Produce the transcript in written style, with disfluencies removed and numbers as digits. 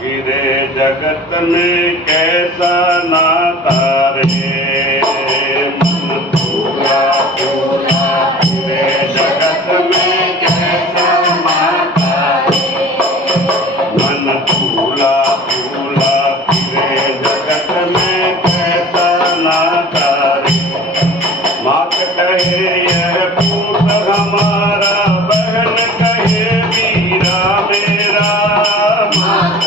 गिरे जगत में कैसा नाता रे, मन फूला फूला गिरे जगत में कैसा नाता रे, मन फूला फूला गिरे जगत में कैसा नाता रे। मात कहे यह पूत हमारा, बहन कहे वीरा मेरा, मात